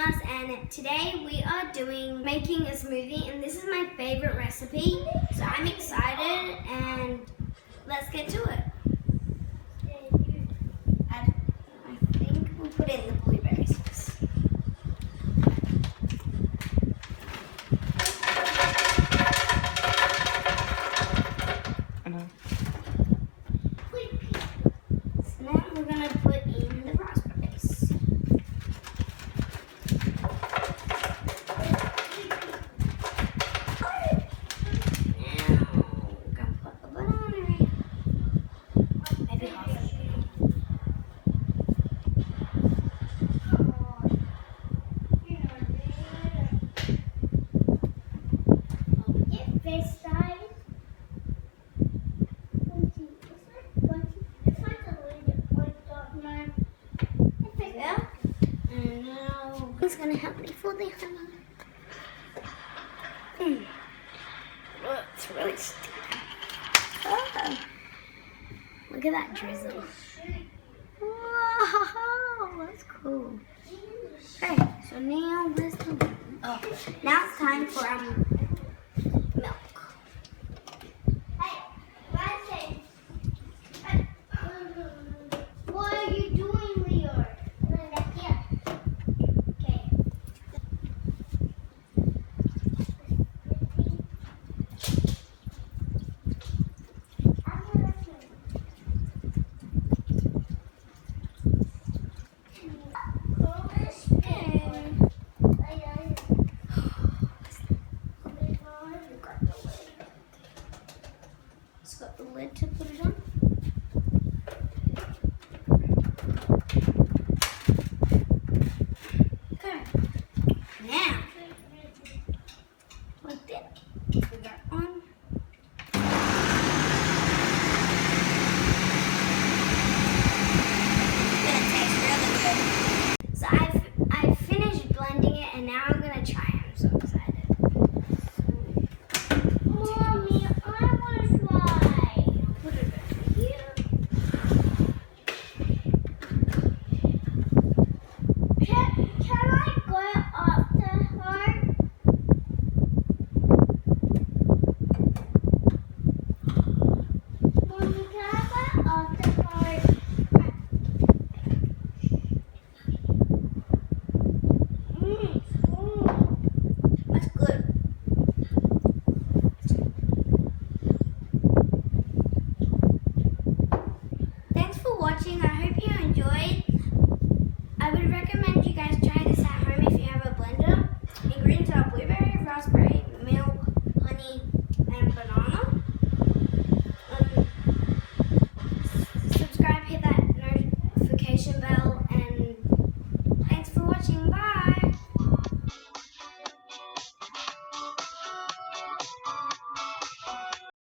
us, and today we are making a smoothie, and this is my favorite recipe, so I'm excited, and let's get to it. I think we'll put in the blueberries first. So now we're going to put in the raspberries. He's gonna help me fold the hammer. Oh, it's really sticky. Oh, look at that drizzle. Wow, that's cool. Okay, so now where's the lid? Oh, now it's time for milk. What are you doing, Leo? Got the lid to put it on. Okay. Now, like that. Put that on. It tastes really good. So I've finished blending it, and now I'm gonna try it. I'm so excited. Mommy, I want to try. Put it over here. Can I go up to her? Mommy, can I go up to her? That's good. Thanks for watching. I hope you enjoyed. I would recommend you guys try this at home if you have a blender. Ingredients are blueberry, raspberry, milk, honey, and banana. Subscribe, hit that notification bell, and thanks for watching. Bye!